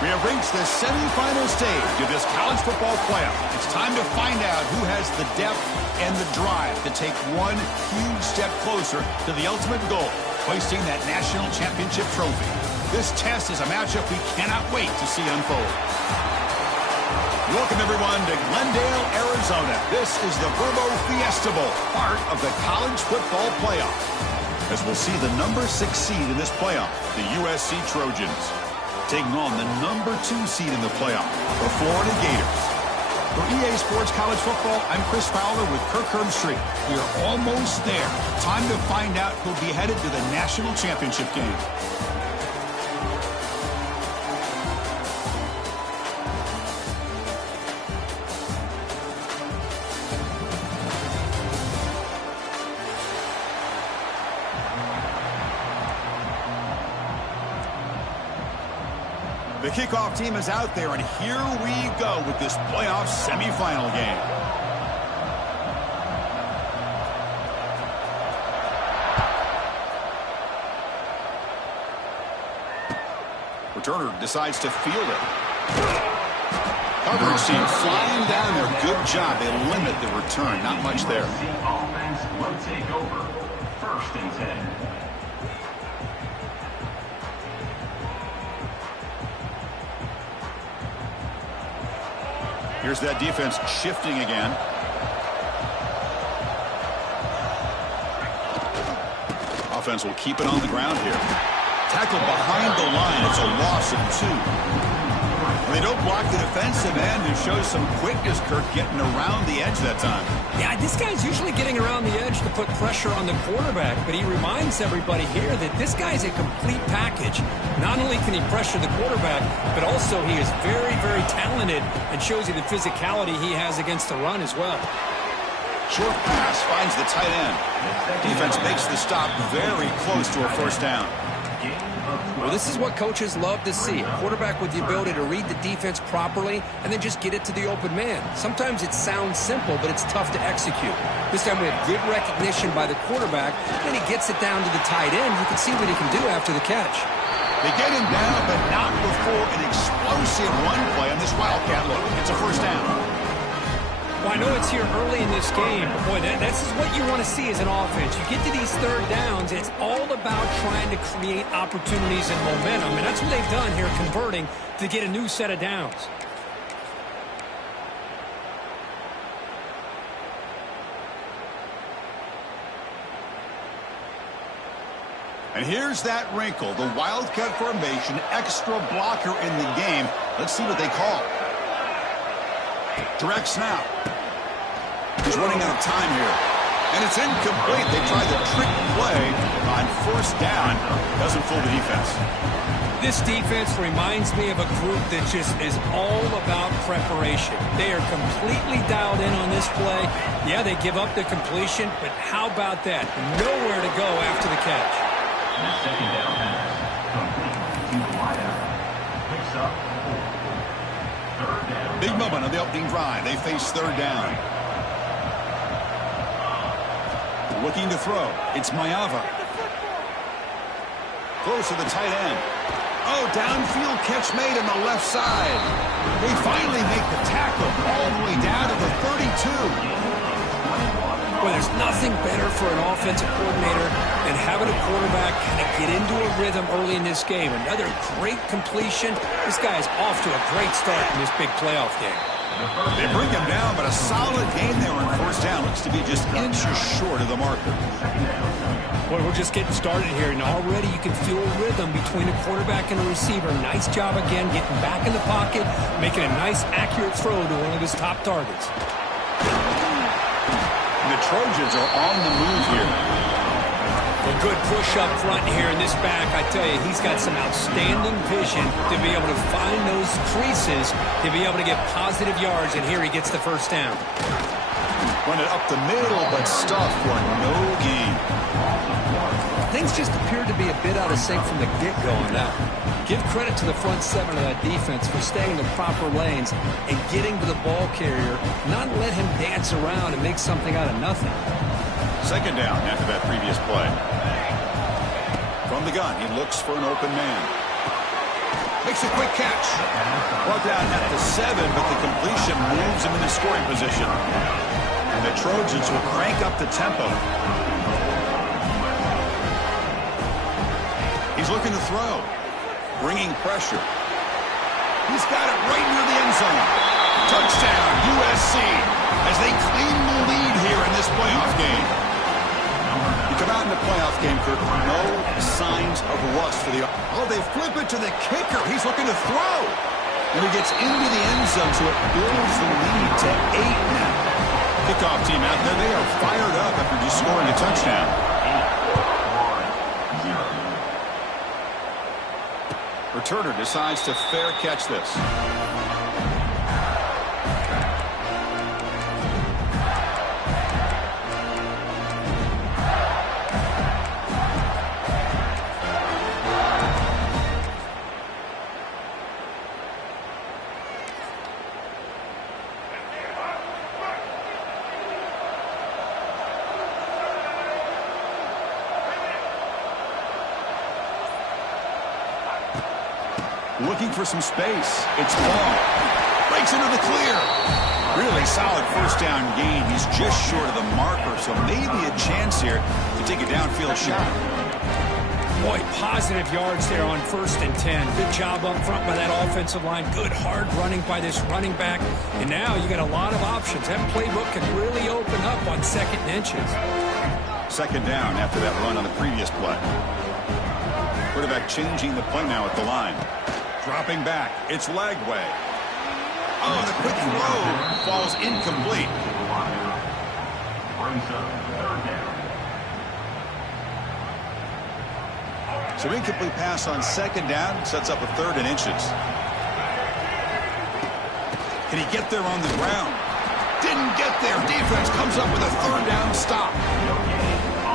We have reached the semifinal stage of this college football playoff. It's time to find out who has the depth and the drive to take one huge step closer to the ultimate goal, hoisting that national championship trophy. This test is a matchup we cannot wait to see unfold. Welcome, everyone, to Glendale, Arizona. This is the Verbo Fiesta Bowl, part of the college football playoff. As we'll see the number 6 seed in this playoff, the USC Trojans, taking on the number 2 seed in the playoff, the Florida Gators. For EA Sports College Football, I'm Chris Fowler with Kirk Herbstreit. We are almost there. Time to find out who'll be headed to the national championship game. The kickoff team is out there, and here we go with this playoff semifinal game. Returner decides to field it. Coverage team flying down there. Good job. They limit the return. Not much there. Offense will take over. 1st and 10. Here's that defense shifting again. Offense will keep it on the ground here. Tackled behind the line. It's a loss of 2. And they don't block the defensive end, who shows some quickness, Kirk, getting around the edge that time. Yeah, this guy's usually getting around the edge to put pressure on the quarterback, but he reminds everybody here that this guy's a complete package. Not only can he pressure the quarterback, but also he is very, very talented and shows you the physicality he has against the run as well. Short pass finds the tight end. Defense makes the stop very close to a 1st down. Well, this is what coaches love to see. A quarterback with the ability to read the defense properly and then just get it to the open man. Sometimes it sounds simple, but it's tough to execute. This time we have good recognition by the quarterback, and he gets it down to the tight end. You can see what he can do after the catch. They get him down, but not before an explosive run play on this Wildcat look. It's a 1st down. Well, I know it's here early in this game, but boy, that's what you want to see as an offense. You get to these 3rd downs, it's all about trying to create opportunities and momentum, and that's what they've done here, converting to get a new set of downs. And here's that wrinkle, the Wildcat formation, extra blocker in the game. Let's see what they call. Direct snap. He's running out of time here. And it's incomplete. They try the trick play on 1st down. Doesn't fool the defense. This defense reminds me of a group that just is all about preparation. They are completely dialed in on this play. Yeah, they give up the completion, but how about that? Nowhere to go after the catch. The 2nd down pass. Complete to wideout. Picks up 4. 3rd down. Big moment on the opening drive. They face 3rd down. Looking to throw. It's Ncaa. Close to the tight end. Oh, downfield catch made on the left side. They finally make the tackle all the way down to the 32. Well, there's nothing better for an offensive coordinator than having a quarterback kind of get into a rhythm early in this game. Another great completion. This guy is off to a great start in this big playoff game. They bring him down, but a solid gain there on 1st down. Looks to be just inches short of the marker. Well, we're just getting started here, and already you can feel a rhythm between a quarterback and a receiver. Nice job again getting back in the pocket, making a nice, accurate throw to one of his top targets. And the Trojans are on the move here. A good push up front here in this back. I tell you, he's got some outstanding vision to be able to find those creases, to be able to get positive yards, and here he gets the 1st down. Run it up the middle, but stuff for no gain. Things just appeared to be a bit out of sync from the get-go on that. Give credit to the front 7 of that defense for staying in the proper lanes and getting to the ball carrier, not let him dance around and make something out of nothing. 2nd down after that previous play. From the gun, he looks for an open man. Makes a quick catch. Brought down at the 7, but the completion moves him into scoring position. And the Trojans will crank up the tempo. He's looking to throw. Bringing pressure. He's got it right near the end zone. Touchdown, USC, as they claim the lead here in this playoff game. You come out in the playoff game, Kirk, no signs of rust for the... Oh, they flip it to the kicker. He's looking to throw. And he gets into the end zone, so it builds the lead to 8 now. Kickoff team out there, they are fired up after just scoring a touchdown. 8-0. Returner decides to fair catch this. Looking for some space. It's Ball. Breaks into the clear. Really solid first down gain. He's just short of the marker, so maybe a chance here to take a downfield shot. Boy, positive yards there on 1st and 10. Good job up front by that offensive line. Good hard running by this running back. And now you got a lot of options. That playbook can really open up on 2nd and inches. 2nd down after that run on the previous play. Quarterback changing the play now at the line. Dropping back. It's Lagway. Oh, the quick throw falls incomplete. So incomplete pass on 2nd down sets up a 3rd and inches. Can he get there on the ground? Didn't get there. Defense comes up with a 3rd down stop.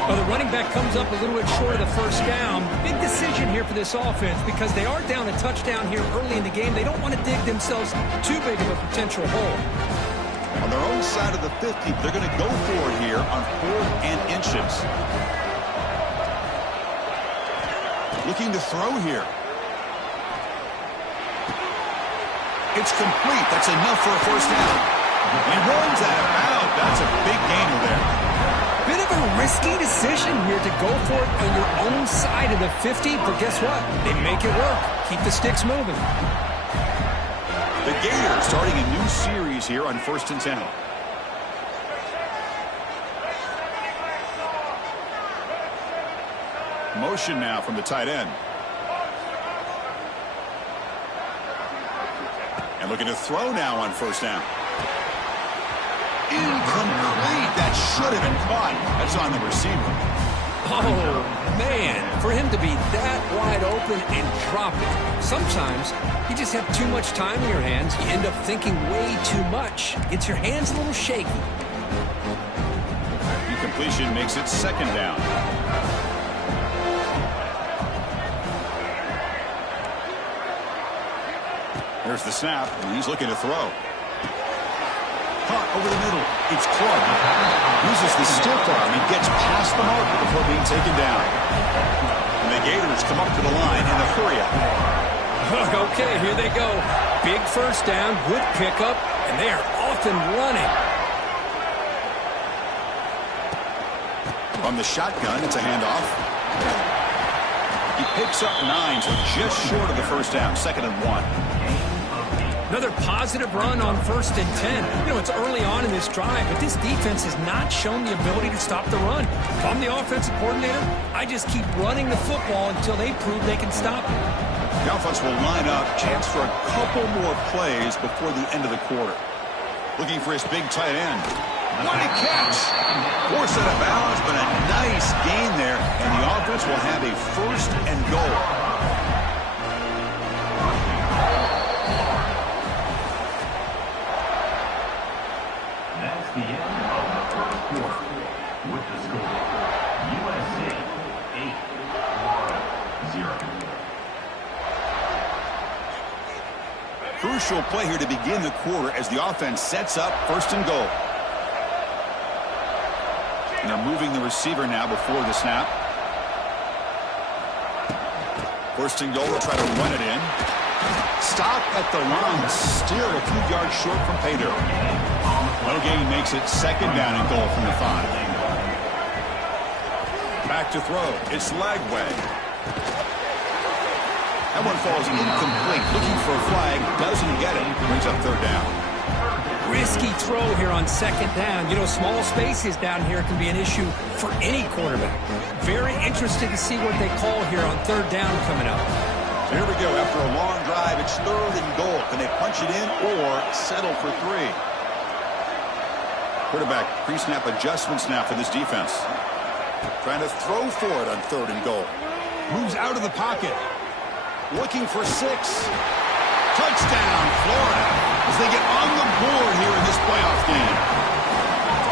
Well, the running back comes up a little bit short of the 1st down. Big decision here for this offense because they are down a touchdown here early in the game. They don't want to dig themselves too big of a potential hole. On their own side of the 50, they're going to go for it here on 4th and inches. Looking to throw here. It's complete. That's enough for a 1st down. He runs out of bounds. That's a big gainer there. Bit of a risky decision here to go for it on your own side of the 50, but guess what? They make it work. Keep the sticks moving. The Gators starting a new series here on 1st and 10. Motion now from the tight end. And looking to throw now on 1st down. Incomplete. That should have been caught. That's on the receiver. Oh, man. For him to be that wide open and drop it. Sometimes you just have too much time in your hands. You end up thinking way too much. Gets your hands a little shaky. Incompletion makes it 2nd down. There's the snap, and he's looking to throw. Caught over the middle. It's Club. Uses the stiff arm and gets past the marker before being taken down. And the Gators come up to the line in the hurry-up. Okay, here they go. Big 1st down, good pickup, and they are off and running. From the shotgun, it's a handoff. He picks up 9, so just short of the 1st down, 2nd and 1. Another positive run on 1st and 10. You know, it's early on in this drive, but this defense has not shown the ability to stop the run. If I'm the offensive coordinator, I just keep running the football until they prove they can stop it. The offense will line up, chance for a couple more plays before the end of the quarter. Looking for his big tight end. What a catch! Forced out of bounds, but a nice gain there, and the offense will have a 1st and goal. The end of the 1st quarter with the score USC 8, Florida 0. Crucial play here to begin the quarter as the offense sets up 1st and goal. And they're moving the receiver now before the snap. 1st and goal, they'll try to run it in. Stop at the line, still a few yards short from pay dirt. No gain makes it second down and goal from the 5. Back to throw. It's Lagway. That one falls incomplete. Looking for a flag. Doesn't get it. Brings up third down. Risky throw here on second down. You know, small spaces down here can be an issue for any quarterback. Very interested to see what they call here on third down coming up. So here we go. After a long drive, it's third and goal. Can they punch it in or settle for 3? Quarterback pre-snap adjustments now for this defense. Trying to throw for it on third and goal. Moves out of the pocket. Looking for 6. Touchdown, Florida, as they get on the board here in this playoff game.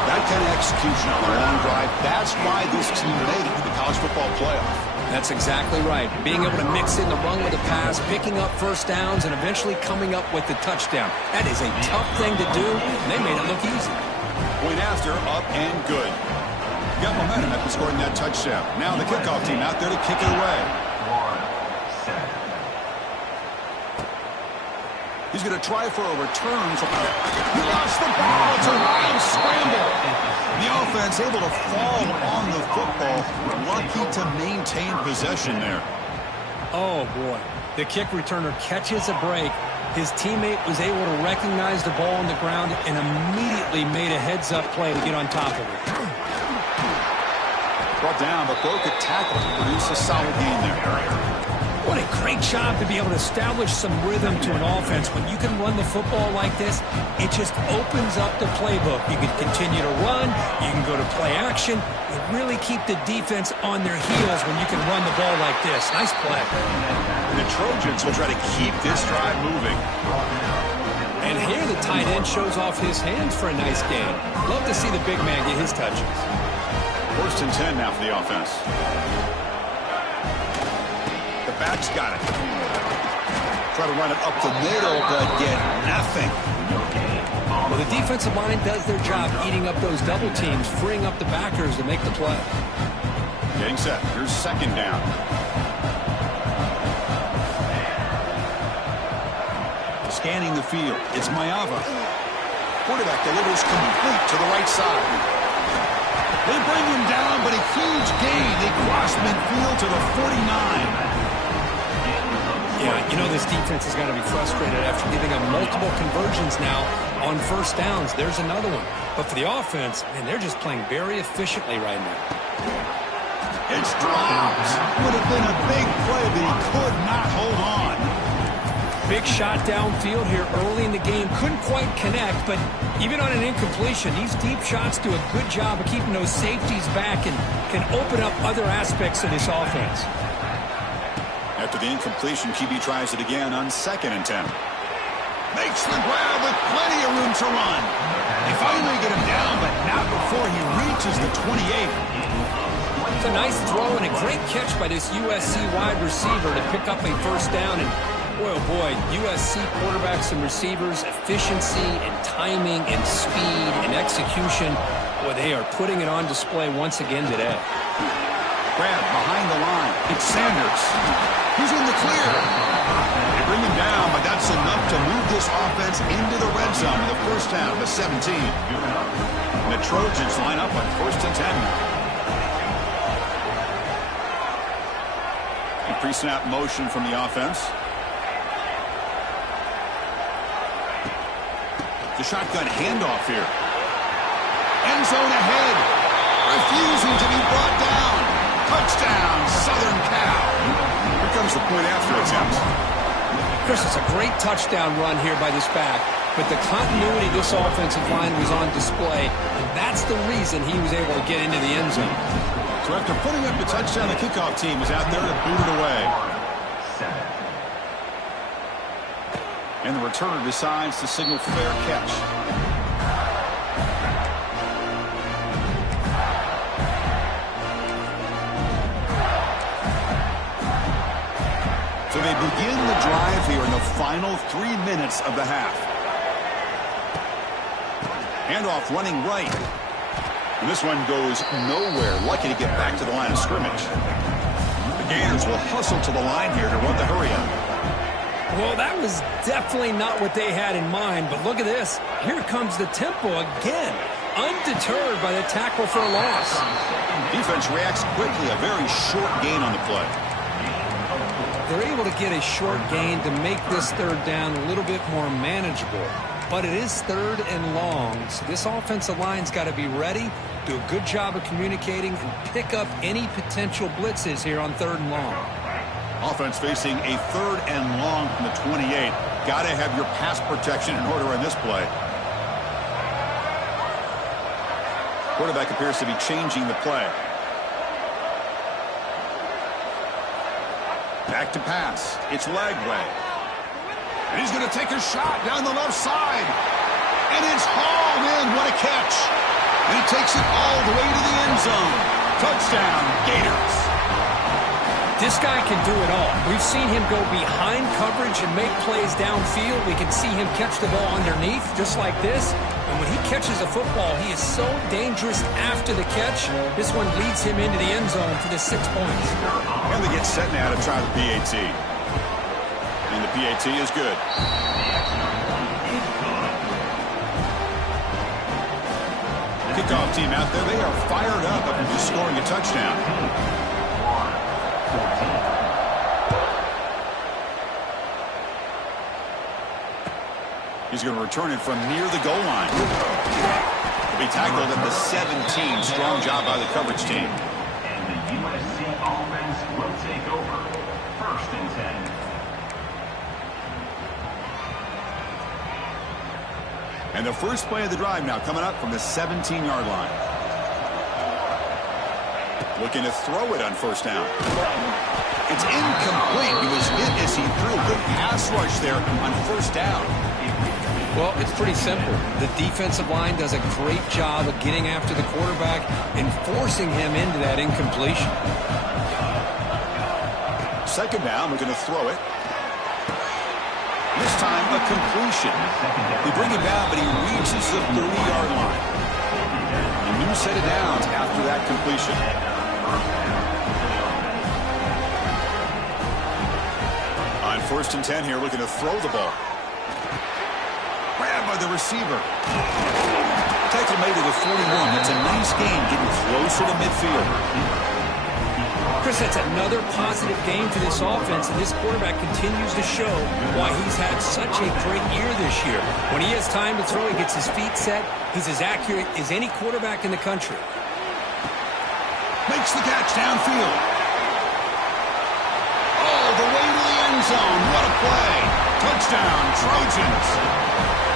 That kind of execution on a long drive, that's why this team made it to the college football playoff. That's exactly right. Being able to mix in the run with the pass, picking up first downs, and eventually coming up with the touchdown. That is a tough thing to do, and they made it look easy. Point after, up and good. Got momentum after scoring that touchdown. Now the kickoff team out there to kick it away. He's going to try for a return from there. He lost the ball. It's a wild scramble. The offense able to fall on the football. Lucky to maintain possession there. Oh, boy. The kick returner catches a break. His teammate was able to recognize the ball on the ground and immediately made a heads-up play to get on top of it. Brought down, but broke a tackle to produce a solid gain there. What a great job to be able to establish some rhythm to an offense. When you can run the football like this, it just opens up the playbook. You can continue to run. You can go to play action. You really keep the defense on their heels when you can run the ball like this. Nice play. The Trojans will try to keep this drive moving. And here the tight end shows off his hands for a nice gain. Love to see the big man get his touches. 1st and 10 now for the offense. The back's got it. Try to run it up the middle, but get nothing. Well, the defensive line does their job eating up those double teams, freeing up the backers to make the play. Getting set. Here's second down. Scanning the field. It's Ncaa. Quarterback delivers complete to the right side. They bring him down, but a huge gain. They cross midfield to the 49. Yeah, you know this defense is going to be frustrated after giving up multiple conversions now on first downs. There's another one. But for the offense, man, they're just playing very efficiently right now. It's dropped. Would have been a big play, but he could not hold on. Big shot downfield here early in the game. Couldn't quite connect, but even on an incompletion, these deep shots do a good job of keeping those safeties back and can open up other aspects of this offense. After the incompletion, QB tries it again on 2nd and 10. Makes the grab with plenty of room to run. They finally get him down, but not before he reaches the 28. It's a nice throw and a great catch by this USC wide receiver to pick up a first down. And boy, oh boy, USC quarterbacks and receivers, efficiency and timing and speed and execution. Boy, they are putting it on display once again today. Grab behind the line. It's Sanders. He's in the clear. They bring him down, but that's enough to move this offense into the red zone in the first down of the 17. And the Trojans line up on 1st and 10. A pre-snap motion from the offense. The shotgun handoff here. End zone ahead. Refusing to be brought down. Touchdown, Southern Cal. Here comes the point after attempt. Chris, it's a great touchdown run here by this back, but the continuity of this offensive line was on display, and that's the reason he was able to get into the end zone. So after putting up the touchdown, the kickoff team is out there to boot it away. And the returner decides to signal fair catch. So they begin the drive here in the final 3 minutes of the half. Handoff running right. And this one goes nowhere. Lucky to get back to the line of scrimmage. The Gators will hustle to the line here to run the hurry up. Well, that was definitely not what they had in mind, but look at this. Here comes the tempo again, undeterred by the tackle for a loss. Defense reacts quickly, a very short gain on the play. They're able to get a short gain to make this third down a little bit more manageable. But it is third and long, so this offensive line's got to be ready, do a good job of communicating, and pick up any potential blitzes here on third and long. Offense facing a third and long from the 28. Got to have your pass protection in order on this play. Quarterback appears to be changing the play. Back to pass. It's Lagway. And he's going to take a shot down the left side. And it's hauled in. What a catch. And he takes it all the way to the end zone. Touchdown, Gators. This guy can do it all. We've seen him go behind coverage and make plays downfield. We can see him catch the ball underneath, just like this. And when he catches a football, he is so dangerous after the catch. This one leads him into the end zone for the 6 points. And they get set now to try the PAT. And the PAT is good. Kickoff team out there, they are fired up after just scoring a touchdown. He's going to return it from near the goal line. He'll be tackled at the 17. Strong job by the coverage team. And the USC offense will take over. 1st and 10. And the first play of the drive now coming up from the 17-yard line. Looking to throw it on 1st down. It's incomplete. He was hit as he threw a good pass rush there on 1st down. Well, it's pretty simple. The defensive line does a great job of getting after the quarterback and forcing him into that incompletion. 2nd down, we're going to throw it. This time, a completion. They bring him down, but he reaches the 30-yard line. A new set of downs after that completion. On 1st and 10 here, looking to throw the ball. Grabbed by the receiver. Tackle made to the 41. That's a nice gain, getting closer to midfield. Chris, that's another positive game for this offense, and this quarterback continues to show why he's had such a great year this year. When he has time to throw, he gets his feet set. He's as accurate as any quarterback in the country. Makes the catch downfield. Oh, the way to the end zone. What a play. Touchdown, Trojans.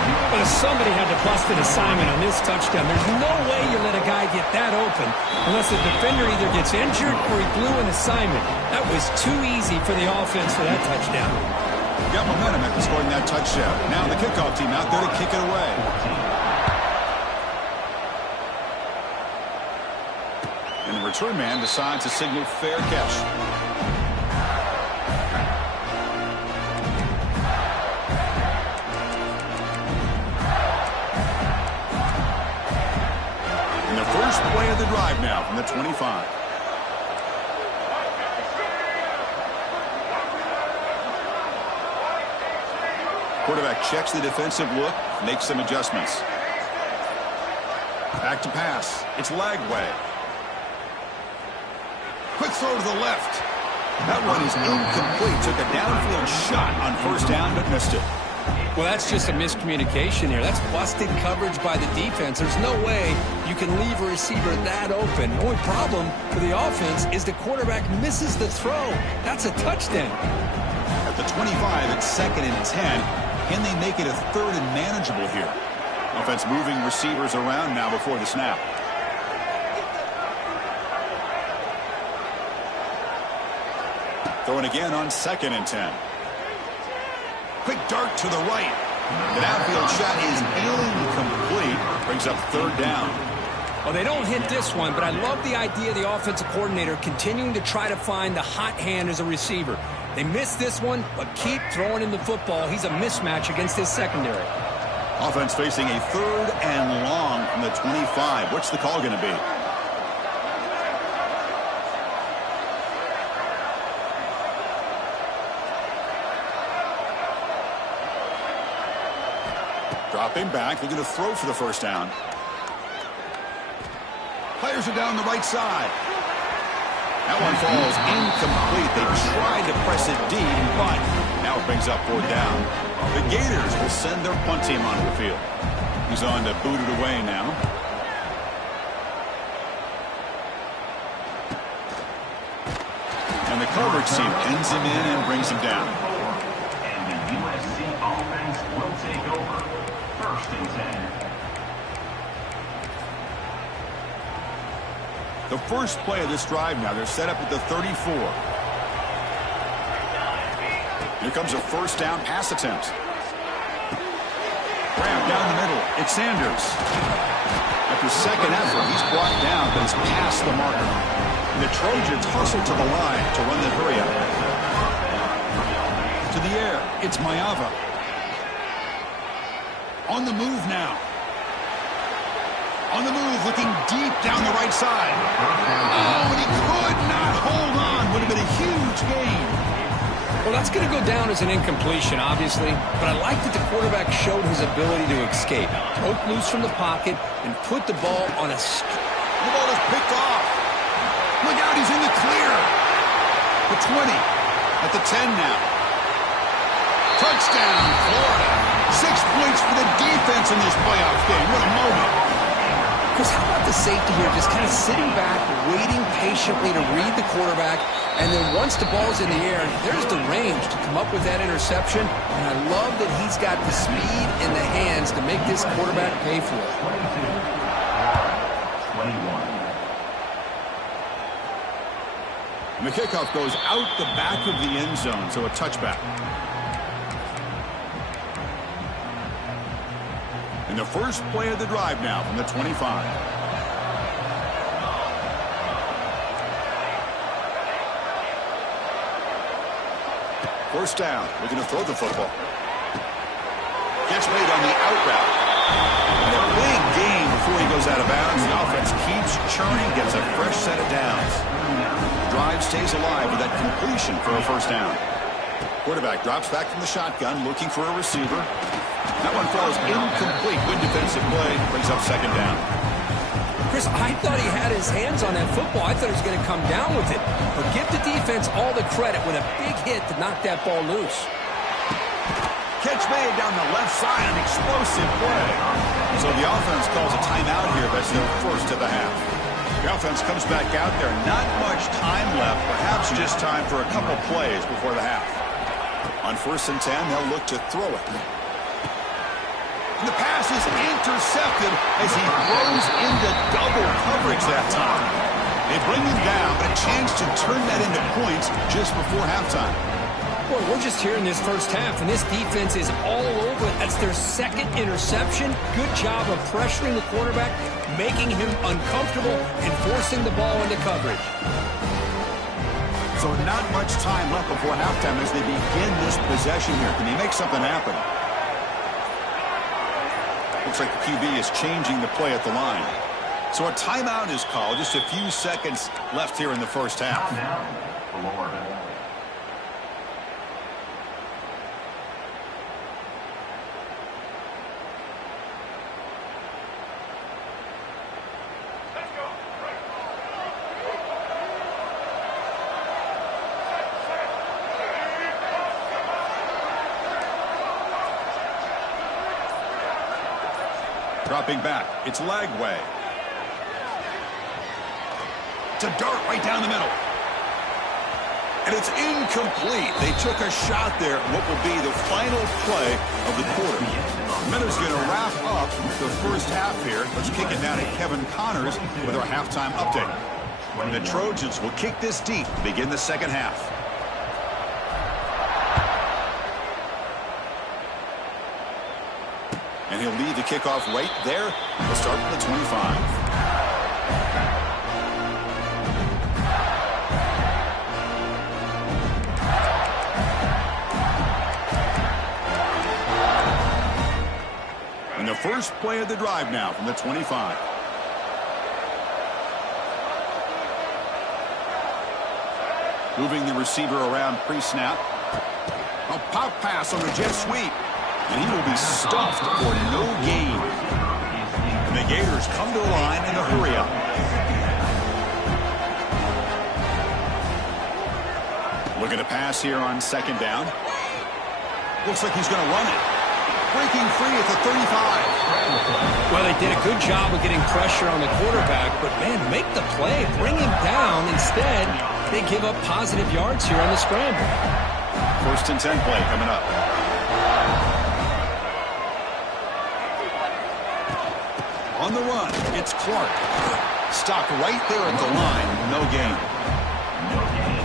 Well, somebody had to bust an assignment on this touchdown. There's no way you let a guy get that open unless the defender either gets injured or he blew an assignment. That was too easy for the offense for that touchdown. Got momentum after scoring that touchdown. Now the kickoff team out there to kick it away. And the return man decides to signal fair catch. First play of the drive now from the 25. Quarterback checks the defensive look, makes some adjustments. Back to pass. It's Lagway. Quick throw to the left. That one is incomplete. Took a downfield shot on 1st down, but missed it. Well, that's just a miscommunication here. That's busted coverage by the defense. There's no way you can leave a receiver that open. The only problem for the offense is the quarterback misses the throw. That's a touchdown. At the 25, it's 2nd and 10. Can they make it a 3rd and manageable here? Offense moving receivers around now before the snap. Throwing again on 2nd and 10. Quick dart to the right. The outfield shot is incomplete. Brings up 3rd down. Well, they don't hit this one, but I love the idea of the offensive coordinator continuing to try to find the hot hand as a receiver. They missed this one, but keep throwing him the football. He's a mismatch against his secondary. Offense facing a 3rd and long from the 25. What's the call going to be? Dropping back. They're going to throw for the first down. Players are down the right side. That one falls incomplete. They tried to press it deep, but now it brings up 4th down. The Gators will send their punt team onto the field. He's on to boot it away now. And the coverage team pins him in and brings him down. And the USC offense will take over. 1st and 10. The first play of this drive now. They're set up at the 34. Here comes a first down pass attempt. Grab down the middle. It's Sanders. After second effort, he's brought down, but he's past the marker. And the Trojans hustle to the line to run the hurry up. To the air. It's Ncaa. On the move now. On the move, looking deep down the right side. Oh, and he could not hold on. Would have been a huge gain. Well, that's going to go down as an incompletion, obviously, but I like that the quarterback showed his ability to escape, broke loose from the pocket, and put the ball on a... The ball is picked off. Look out, he's in the clear. The 20, at the 10 now. Touchdown, Florida. 6 points for the defense in this playoff game. What a moment. Chris, how about the safety here, just kind of sitting back, waiting patiently to read the quarterback, and then once the ball's in the air, there's the range to come up with that interception, and I love that he's got the speed in the hands to make this quarterback pay for it. 21. And the kickoff goes out the back of the end zone, so a touchback. And the first play of the drive now from the 25. First down. We're going to throw the football. Gets made on the out route. And a big gain before he goes out of bounds. The offense keeps churning, gets a fresh set of downs. The drive stays alive with that completion for a first down. Quarterback drops back from the shotgun, looking for a receiver. That one falls incomplete. Good defensive play. Brings up second down. Chris, I thought he had his hands on that football. I thought he was going to come down with it. But give the defense all the credit with a big hit to knock that ball loose. Catch made down the left side. An explosive play. So the offense calls a timeout here. That's their first of the half. The offense comes back out there. Not much time left. Perhaps just time for a couple plays before the half. On 1st and 10, they'll look to throw it. The pass is intercepted as he throws into double coverage that time. They bring him down, but a chance to turn that into points just before halftime. Boy, we're just here in this first half, and this defense is all over it. That's their second interception. Good job of pressuring the quarterback, making him uncomfortable, and forcing the ball into coverage. So not much time left before halftime as they begin this possession here. Can they make something happen? Looks like the QB is changing the play at the line. So a timeout is called. Just a few seconds left here in the first half. Florida. Dropping back. It's Lagway. To dart right down the middle. And it's incomplete. They took a shot there at what will be the final play of the quarter. Miller's going to wrap up the first half here. Let's kick it down to Kevin Connors with our halftime update. And the Trojans will kick this deep to begin the second half. And he'll lead the kickoff right there. We'll start from the 25. And the first play of the drive now from the 25. Moving the receiver around pre-snap. A pop pass on the jet sweep. And he will be stuffed for no gain. And the Gators come to the line in a hurry-up. Looking to pass here on second down. Looks like he's going to run it. Breaking free at the 35. Well, they did a good job of getting pressure on the quarterback, but, man, make the play. Bring him down. Instead, they give up positive yards here on the scramble. 1st and 10 play coming up. On the run, it's Clark. Stopped right there at the line. No gain.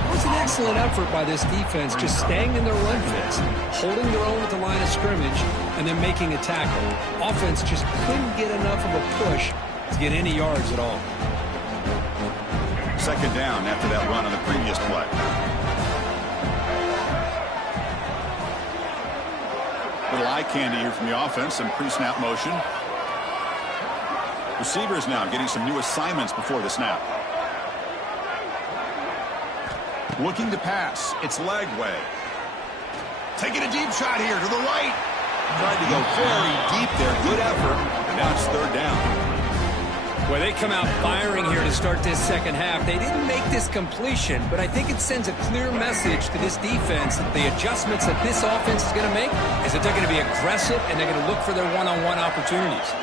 It was an excellent effort by this defense, just staying in their run fits, holding their own at the line of scrimmage, and then making a tackle. Offense just couldn't get enough of a push to get any yards at all. 2nd down after that run on the previous play. Little eye candy here from the offense, some pre-snap motion. Receivers now getting some new assignments before the snap. Looking to pass. It's leg way. Taking a deep shot here to the right. Tried to go very deep there. Good effort. And now it's 3rd down. Well, they come out firing here to start this second half. They didn't make this completion, but I think it sends a clear message to this defense that the adjustments that this offense is going to make is that they're going to be aggressive and they're going to look for their one-on-one opportunities.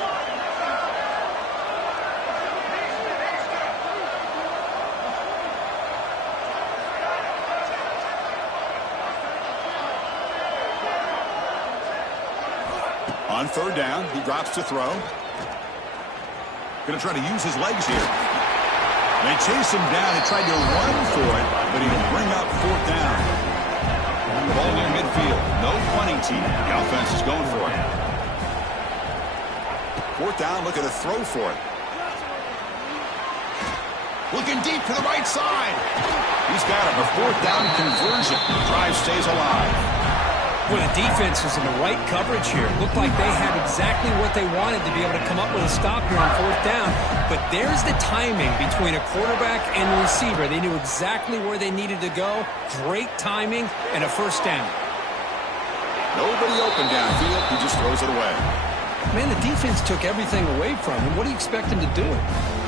On 3rd down, he drops to throw. Going to try to use his legs here. They chase him down. He tried to run for it, but he will bring up 4th down. The ball near midfield. No punting team. The offense is going for it. 4th down, looking to throw for it. Looking deep to the right side. He's got him. A 4th down conversion. The drive stays alive. Well, the defense was in the right coverage here. It looked like they had exactly what they wanted to be able to come up with a stop here on 4th down. But there's the timing between a quarterback and a receiver. They knew exactly where they needed to go. Great timing and a 1st down. Nobody open downfield. He just throws it away. Man, the defense took everything away from him. What do you expect him to do?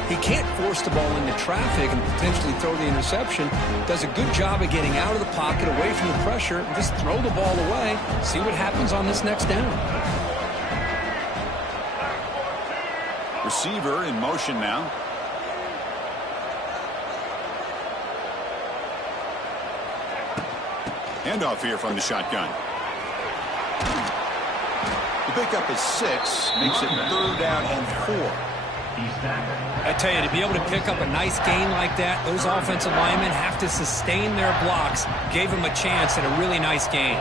He can't force the ball into traffic and potentially throw the interception. Does a good job of getting out of the pocket, away from the pressure, and just throw the ball away. See what happens on this next down. Receiver in motion now. Handoff here from the shotgun. The pickup is 6, makes it 3rd down and 4. I tell you, to be able to pick up a nice gain like that, those offensive linemen have to sustain their blocks. Gave them a chance at a really nice gain.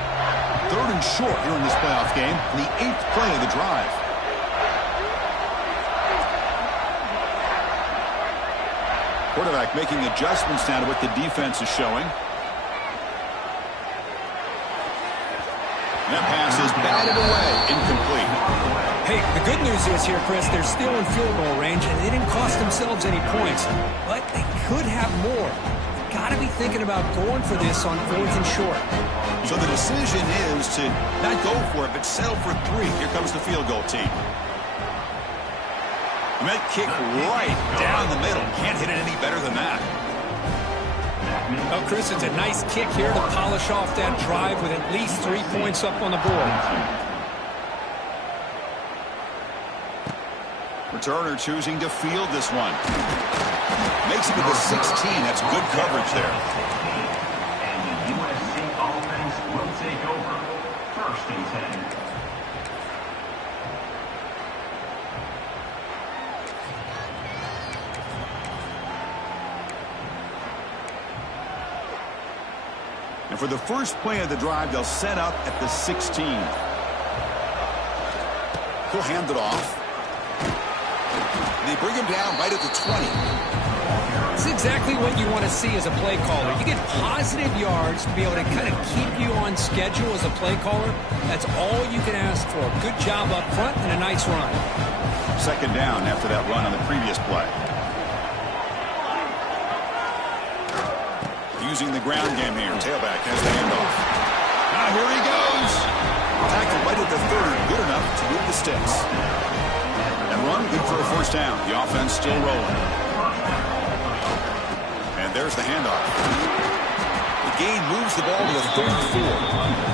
3rd and short here in this playoff game, the 8th play of the drive. Quarterback making adjustments now to what the defense is showing. That pass is batted away, incomplete. Hey, the good news is here, Chris, they're still in field goal range, and they didn't cost themselves any points. But they could have more. Got to be thinking about going for this on 4th and short. So the decision is to not go for it, but settle for 3. Here comes the field goal team. And that kick right down the middle. Can't hit it any better than that. Well, Chris, it's a nice kick here to polish off that drive with at least 3 points up on the board. Returner choosing to field this one. Makes it to the 16. That's good coverage there. And the USC offense will take over. 1st and 10. And for the first play of the drive, they'll set up at the 16. He'll hand it off. They bring him down right at the 20. It's exactly what you want to see as a play caller. You get positive yards to be able to kind of keep you on schedule as a play caller. That's all you can ask for. Good job up front and a nice run. 2nd down after that run on the previous play. Using the ground game here. Tailback has the handoff. Now here he goes. Tackle right at the 30, good enough to move the sticks. And run, good for a first down. The offense still rolling. And there's the handoff. The gain moves the ball to the 34.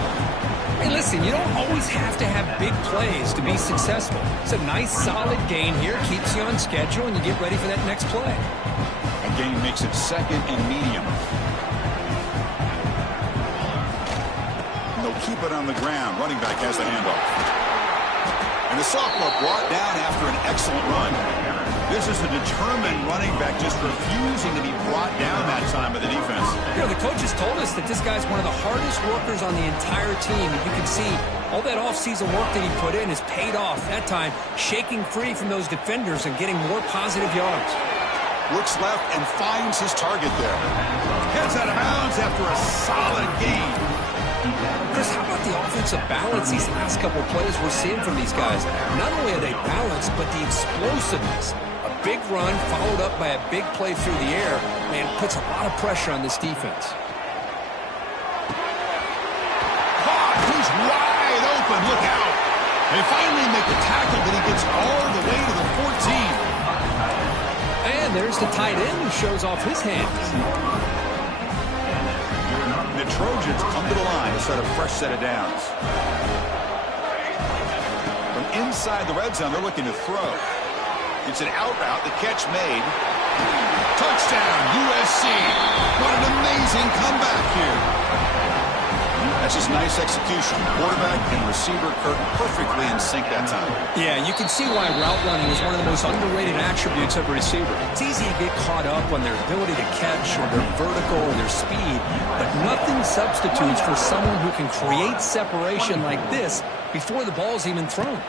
Hey, listen, you don't always have to have big plays to be successful. It's a nice, solid gain here. Keeps you on schedule, and you get ready for that next play. A gain makes it second and medium. And they'll keep it on the ground. Running back has the handoff. And the sophomore brought down after an excellent run. This is a determined running back just refusing to be brought down that time by the defense. You know, the coaches told us that this guy's one of the hardest workers on the entire team. And you can see all that offseason work that he put in has paid off. That time, shaking free from those defenders and getting more positive yards. Looks left and finds his target there. Heads out of bounds after a solid gain. Chris, how about the offensive balance these last couple of plays we're seeing from these guys? Not only are they balanced, but the explosiveness. A big run followed up by a big play through the air, man, puts a lot of pressure on this defense. He's wide open. Look out. They finally make the tackle, but he gets all the way to the 14. And there's the tight end who shows off his hands. The Trojans come to the line to set a fresh set of downs. From inside the red zone, they're looking to throw. It's an out route. The catch made. Touchdown, USC. What an amazing comeback here. That's just nice execution. Quarterback and receiver Kirk perfectly in sync that time. Yeah, you can see why route running is one of the most underrated attributes of a receiver. It's easy to get caught up on their ability to catch or their vertical or their speed, but nothing substitutes for someone who can create separation like this before the ball's even thrown.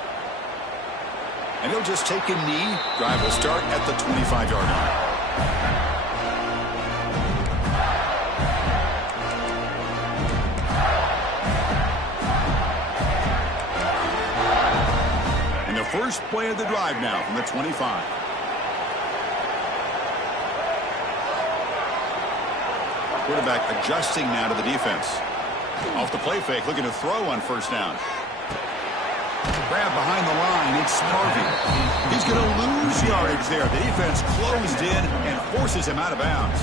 And he'll just take a knee. Drive will start at the 25-yard line. And the first play of the drive now from the 25. Quarterback adjusting now to the defense. Off the play fake, looking to throw on first down. Grab behind the line, it's Harvey. He's going to lose yardage there. The defense closed in and forces him out of bounds.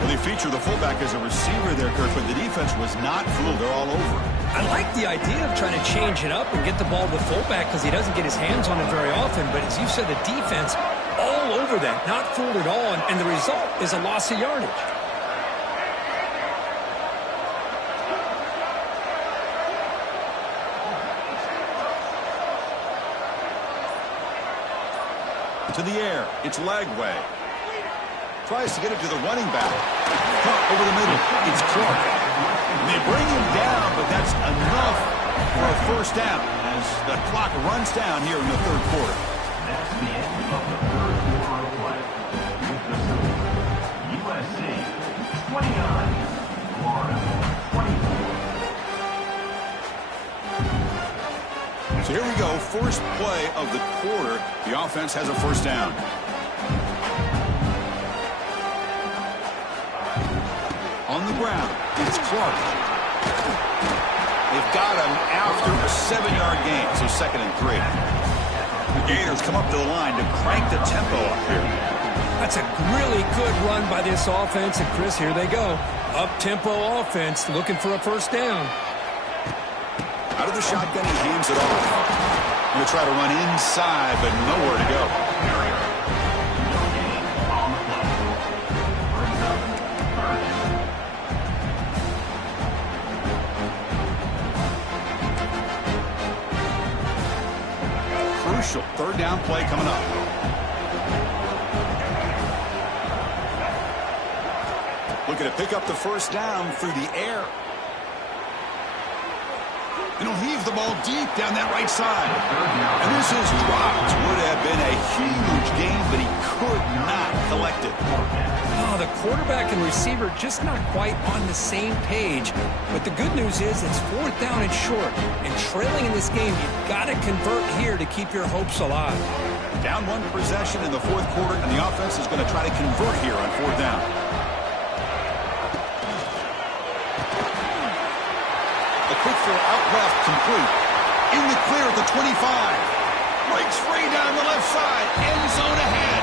Well, they feature the fullback as a receiver there, Kirk, but the defense was not fooled. They're all over. I like the idea of trying to change it up and get the ball to the fullback because he doesn't get his hands on it very often. But as you said, the defense all over that, not fooled at all, and the result is a loss of yardage. To the air, it's Lagway. Tries to get it to the running back. Caught over the middle, it's Clark. And they bring him down, but that's enough for a first down as the clock runs down here in the third quarter. That's the end of the third quarter of play. USC 29, Florida 24. So here we go, first play of the quarter. The offense has a first down. On the ground, it's Clark. They've got him after a 7-yard gain, so second and 3. The Gators come up to the line to crank the tempo up here. That's a really good run by this offense, and Chris, here they go. Up-tempo offense looking for a first down. Out of the shotgun, he hands it off. Going to try to run inside, but nowhere to go. Crucial third down play coming up. Looking to pick up the first down through the air. And he'll heave the ball deep down that right side. And this is dropped. Would have been a huge gain, but he could not collect it. Oh, the quarterback and receiver just not quite on the same page. But the good news is it's fourth down and short. And trailing in this game, you've got to convert here to keep your hopes alive. Down one possession in the fourth quarter, and the offense is going to try to convert here on fourth down. A the quick throw out left, complete. In the clear at the 25. Breaks free down the left side. End zone ahead.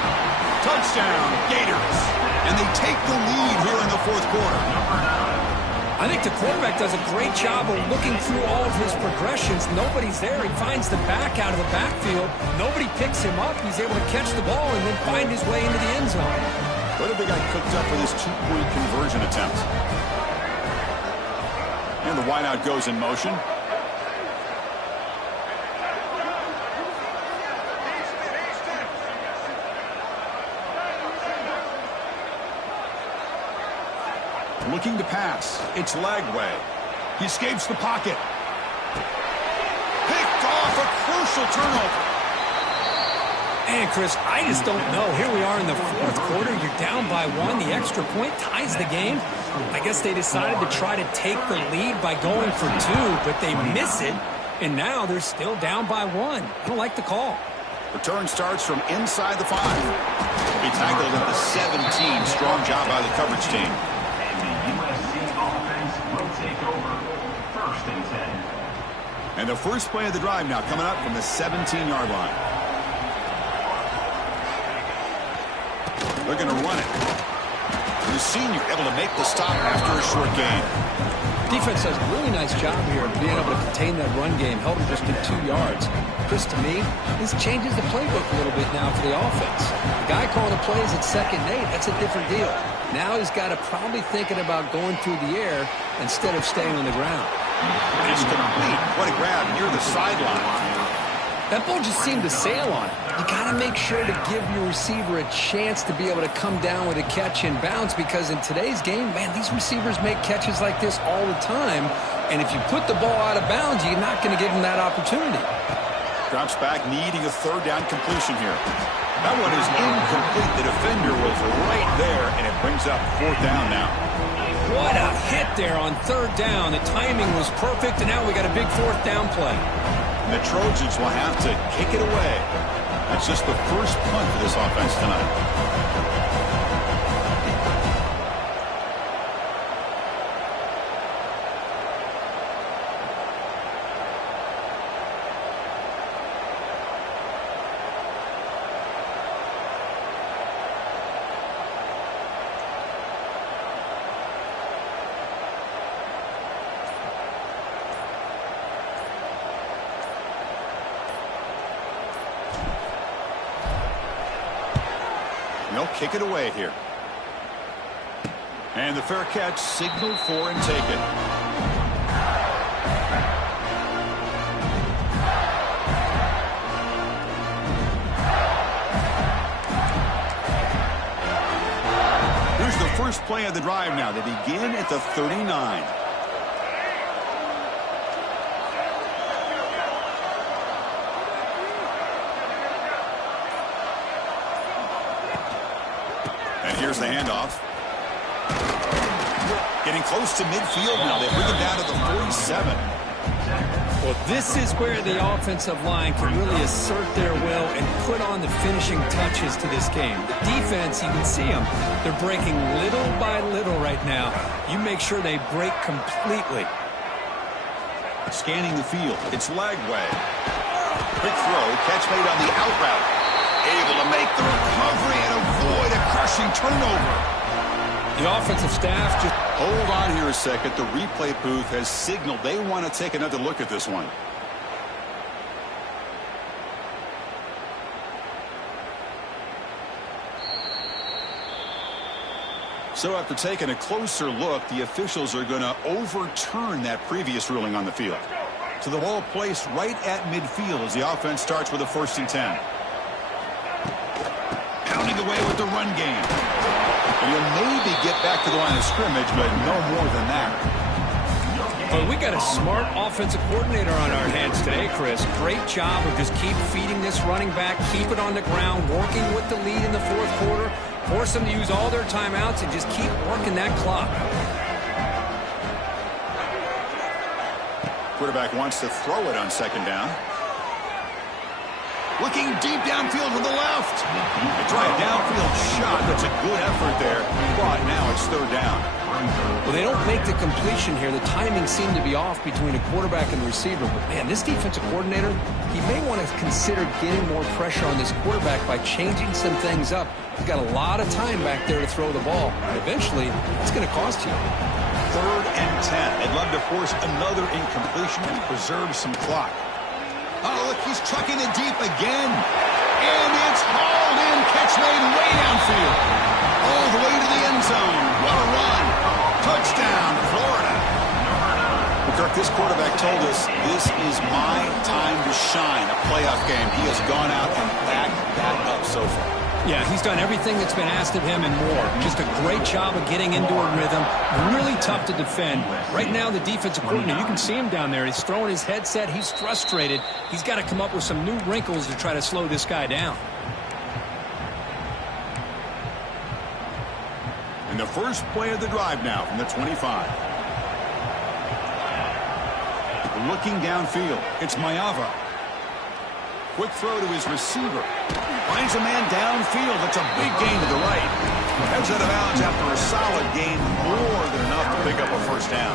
Touchdown, Gators. And they take the lead here in the fourth quarter. I think the quarterback does a great job of looking through all of his progressions. Nobody's there. He finds the back out of the backfield. Nobody picks him up. He's able to catch the ball and then find his way into the end zone. What have they got cooked up for this two-point conversion attempt? And the wideout goes in motion. Looking to pass. It's Lagway. He escapes the pocket. Picked off, a crucial turnover. And, Chris, I just don't know. Here we are in the fourth quarter. You're down by one. The extra point ties the game. I guess they decided to try to take the lead by going for two, but they miss it, and now they're still down by one. I don't like the call. Return starts from inside the 5. He tackled at the 17. Strong job by the coverage team. And the first play of the drive now coming up from the 17-yard line. They're going to run it. The senior able to make the stop after a short gain. Defense does a really nice job here of being able to contain that run game. Held him just to 2 yards. Chris, to me, this changes the playbook a little bit now for the offense. The guy calling the plays at 2nd and 8, that's a different deal. Now he's got to probably thinking about going through the air instead of staying on the ground. It's complete. What a grab near the sideline. That ball just seemed to sail on it. You got to make sure to give your receiver a chance to be able to come down with a catch and bounce, because in today's game, man, these receivers make catches like this all the time. And if you put the ball out of bounds, you're not going to give them that opportunity. Drops back, needing a 3rd down completion here. That one is incomplete. The defender was right there, and it brings up 4th down now. What a hit there on 3rd down. The timing was perfect, and now we got a big 4th down play. And the Trojans will have to kick it away. That's just the first punt for this offense tonight. They'll kick it away here. And the fair catch signaled for and taken. Here's the first play of the drive now. They begin at the 39. Here's the handoff. Getting close to midfield now. They bring it down to the 47. Well, this is where the offensive line can really assert their will and put on the finishing touches to this game. The defense, you can see them. They're breaking little by little right now. You make sure they break completely. Scanning the field. It's Lagway. Quick throw. Catch made on the out route. Able to make the recovery and avoid a crushing turnover. The offensive staff just... Hold on here a second. The replay booth has signaled they want to take another look at this one. So after taking a closer look, the officials are going to overturn that previous ruling on the field. So the ball placed right at midfield as the offense starts with a 1st and 10. Pounding away with the run game. And you'll maybe get back to the line of scrimmage, but no more than that. But we got a smart offensive coordinator on our hands today, Chris. Great job of just keep feeding this running back, keep it on the ground, working with the lead in the 4th quarter, force them to use all their timeouts, and just keep working that clock. Quarterback wants to throw it on 2nd down. Looking deep downfield to the left. A drive downfield shot. That's a good effort there. But now it's 3rd down. Well, Well, they don't make the completion here. The timing seemed to be off between a quarterback and the receiver. But, man, this defensive coordinator, he may want to consider getting more pressure on this quarterback by changing some things up. He's got a lot of time back there to throw the ball. And eventually, it's going to cost you. 3rd and 10. They'd love to force another incompletion and preserve some clock. Oh, look, he's trucking it deep again. And it's hauled in. Catch made way downfield. All the way to the end zone. What a run. Touchdown, Florida. Kirk, this quarterback told us this is my time to shine, a playoff game. He has gone out and backed that up so far. Yeah, he's done everything that's been asked of him and more. Just a great job of getting into a rhythm. Really tough to defend. Right now, the defensive coordinator, you can see him down there. He's throwing his headset. He's frustrated. He's got to come up with some new wrinkles to try to slow this guy down. And the first play of the drive now from the 25. Looking downfield, it's Ncaa. Quick throw to his receiver. Finds a man downfield. That's a big gain to the right. Heads out of bounds after a solid gain, more than enough to pick up a first down.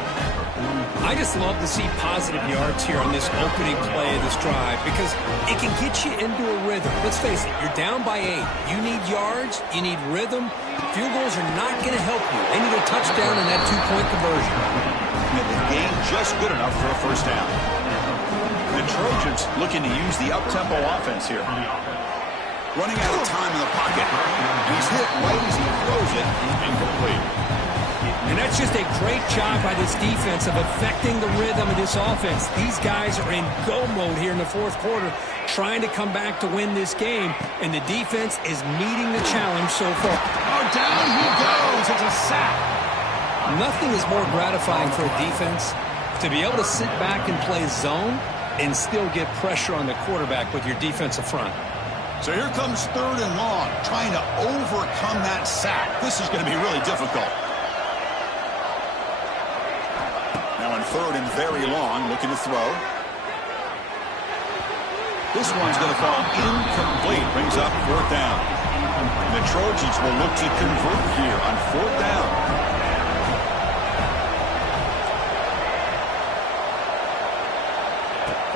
I just love to see positive yards here on this opening play of this drive because it can get you into a rhythm. Let's face it, you're down by 8. You need yards, you need rhythm. Field goals are not going to help you. They need a touchdown and that 2-point conversion. And the gain just good enough for a first down. The Trojans looking to use the up-tempo offense here. Running out of time in the pocket. And he's hit right as he throws it. Incomplete. And that's just a great job by this defense of affecting the rhythm of this offense. These guys are in go mode here in the fourth quarter, trying to come back to win this game, and the defense is meeting the challenge so far. Oh, down he goes. It's a sack. Nothing is more gratifying for a defense to be able to sit back and play zone and still get pressure on the quarterback with your defensive front. So here comes 3rd and long, trying to overcome that sack. This is going to be really difficult. Now in 3rd and very long, looking to throw. This one's going to fall incomplete. Brings up 4th down. And the Trojans will look to convert here on 4th down.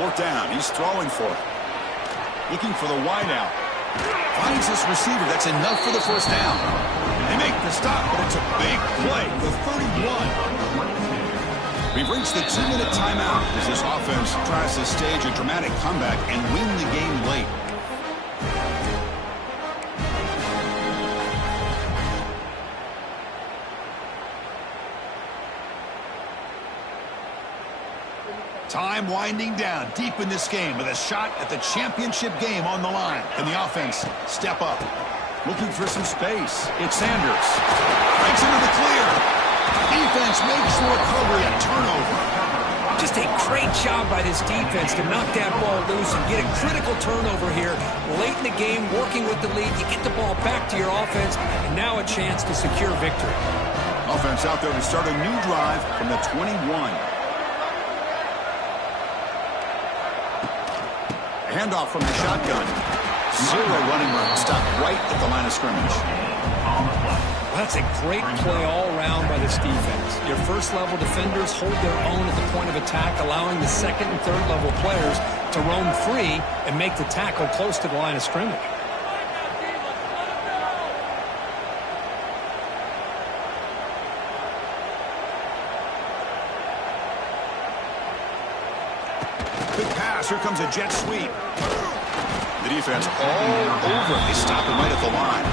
Fourth down. He's throwing for it. Looking for the wideout. Finds this receiver. That's enough for the first down. They make the stop, but it's a big play. The 31. We've reached the 2-minute timeout as this offense tries to stage a dramatic comeback and win the game late. Time winding down deep in this game with a shot at the championship game on the line. Can the offense step up? Looking for some space. It's Sanders. Breaks into the clear. Defense makes the recovery a turnover. Just a great job by this defense to knock that ball loose and get a critical turnover here. Late in the game, working with the lead, you get the ball back to your offense, and now a chance to secure victory. Offense out there to start a new drive from the 21. Handoff from the shotgun. 0 running room. Stopped right at the line of scrimmage. Well, that's a great play all around by this defense. Your first-level defenders hold their own at the point of attack, allowing the second and third-level players to roam free and make the tackle close to the line of scrimmage. Good pass. Here comes a jet sweep. The defense all over. They stop him right at the line.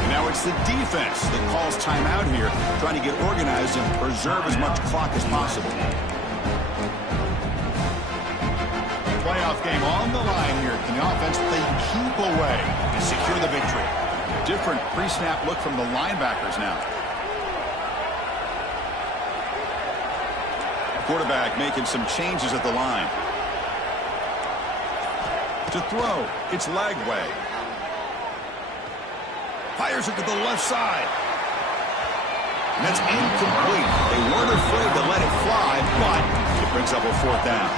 And now it's the defense that calls timeout here, trying to get organized and preserve as much clock as possible. Playoff game on the line here. Can the offense play keep away and secure the victory? Different pre-snap look from the linebackers now. Quarterback making some changes at the line. To throw, it's Lagway. Fires it to the left side. And that's incomplete. They weren't afraid to let it fly, but it brings up a 4th down.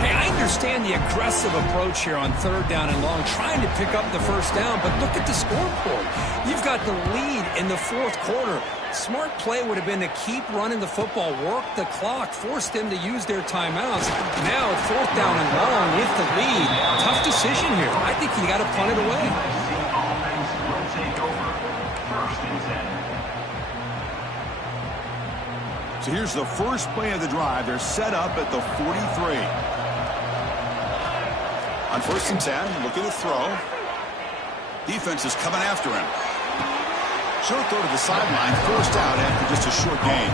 Hey, I understand the aggressive approach here on third down and long, trying to pick up the first down, but look at the scoreboard. You've got the lead in the fourth quarter. Smart play would have been to keep running the football, work the clock, force them to use their timeouts. Now, fourth down and long with the lead. Tough decision here. I think you got to punt it away. Offense will take over. First and 10. So here's the first play of the drive. They're set up at the 43. On first and 10, looking to throw. Defense is coming after him. Short throw to the sideline, forced out after just a short gain.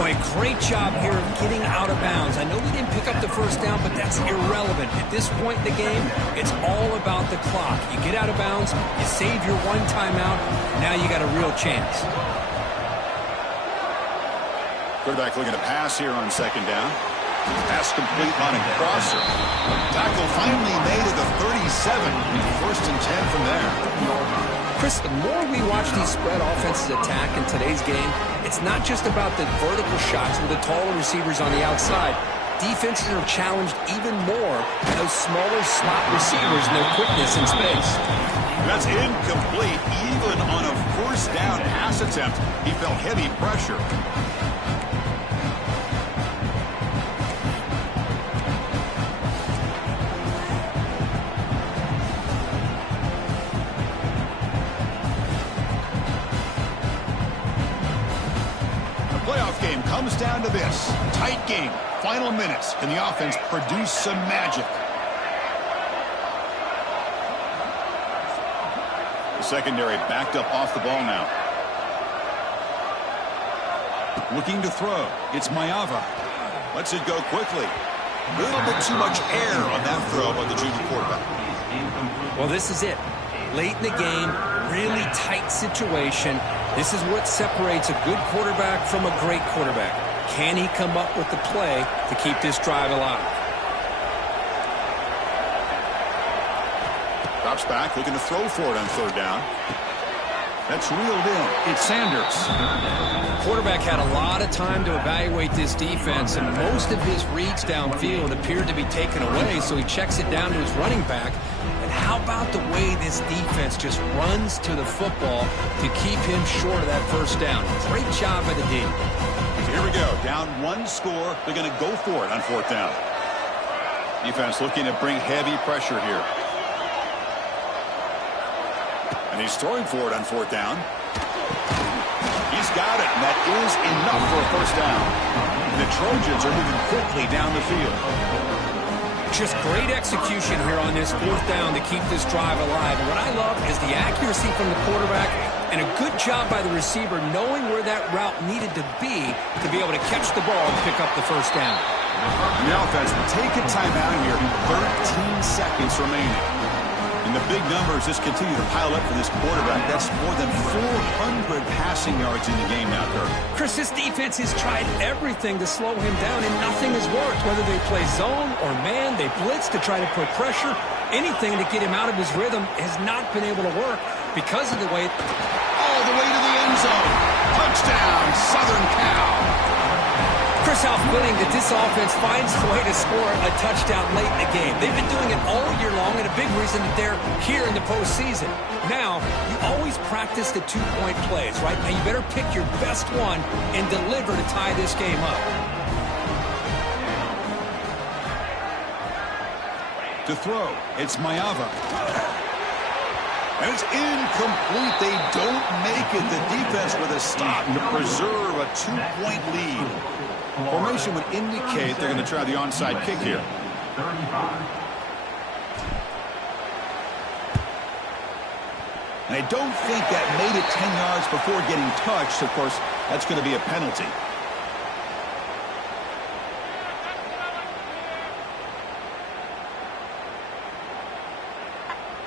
Boy, great job here of getting out of bounds. I know we didn't pick up the first down, but that's irrelevant. At this point in the game, it's all about the clock. You get out of bounds, you save your one timeout, now you got a real chance. Quarterback looking to pass here on second down. Pass complete on a crosser. Tackle finally made at the 37. First and 10 from there. Chris, the more we watch these spread offenses attack in today's game, it's not just about the vertical shots with the taller receivers on the outside. Defenses are challenged even more by those smaller slot receivers and their quickness in space. That's incomplete. Even on a first down pass attempt, he felt heavy pressure. Game comes down to this. Tight game. Final minutes. Can the offense produce some magic? The secondary backed up off the ball now. Looking to throw. It's Ncaa. Lets it go quickly. A little bit too much air on that throw by the junior quarterback. Well, this is it. Late in the game, really tight situation. This is what separates a good quarterback from a great quarterback. Can he come up with the play to keep this drive alive? Drops back, looking to throw for it on third down. That's reeled in. It's Sanders. Quarterback had a lot of time to evaluate this defense, and most of his reads downfield appeared to be taken away, so he checks it down to his running back. And how about the way this defense just runs to the football to keep him short of that first down? Great job by the D. So here we go. Down one score. They're going to go for it on fourth down. Defense looking to bring heavy pressure here. And he's throwing for it on fourth down. He's got it, and that is enough for a first down. The Trojans are moving quickly down the field. Just great execution here on this fourth down to keep this drive alive. And what I love is the accuracy from the quarterback and a good job by the receiver knowing where that route needed to be able to catch the ball and pick up the first down. And the offense will take a timeout here. 13 seconds remaining. And the big numbers just continue to pile up for this quarterback. That's more than 400 passing yards in the game now, Kirk. Chris, this defense has tried everything to slow him down, and nothing has worked. Whether they play zone or man, they blitz to try to put pressure. Anything to get him out of his rhythm has not been able to work because of the way... All the way to the end zone. Touchdown, Southern Cal. Chris, how fitting that this offense finds a way to score a touchdown late in the game. They've been doing it all year long, and a big reason that they're here in the postseason. Now, you always practice the two-point plays, right? Now, you better pick your best one and deliver to tie this game up. To throw, it's Ncaa. And it's incomplete. They don't make it. The defense with a stop to preserve a two-point lead. Formation would indicate they're going to try the onside kick here. 35. And I don't think that made it 10 yards before getting touched. Of course, that's going to be a penalty.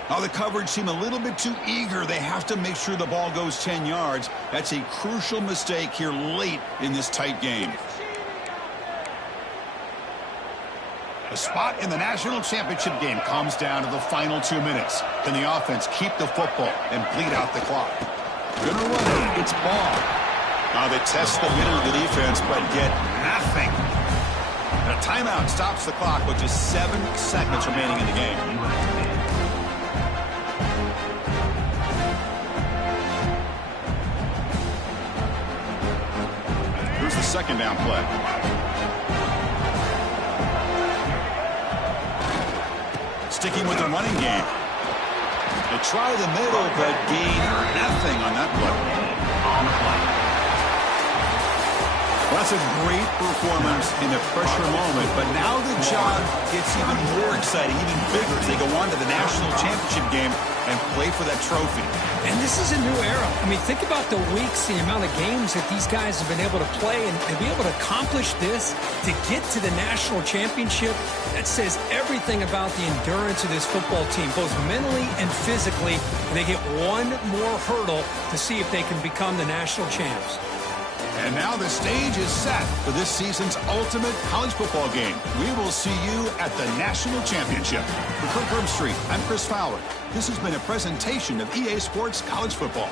Now the coverage seem a little bit too eager. They have to make sure the ball goes 10 yards. That's a crucial mistake here late in this tight game. The spot in the national championship game comes down to the final 2 minutes. Can the offense keep the football and bleed out the clock? Gonna run it. It's ball. Now they test the middle of the defense, but get nothing. A timeout stops the clock with just 7 seconds remaining in the game. Here's the second down play. Sticking with the running game. They try the middle, but gain nothing on that play. Well, that's a great performance in a pressure moment, but now the job gets even more exciting, even bigger as they go on to the national championship game and play for that trophy. And this is a new era. I mean, think about the weeks, the amount of games that these guys have been able to play and be able to accomplish this, to get to the national championship. That says everything about the endurance of this football team, both mentally and physically. And they get one more hurdle to see if they can become the national champs. And now the stage is set for this season's ultimate college football game. We will see you at the national championship. For Kirk Herbstreit, I'm Chris Fowler. This has been a presentation of EA Sports College Football.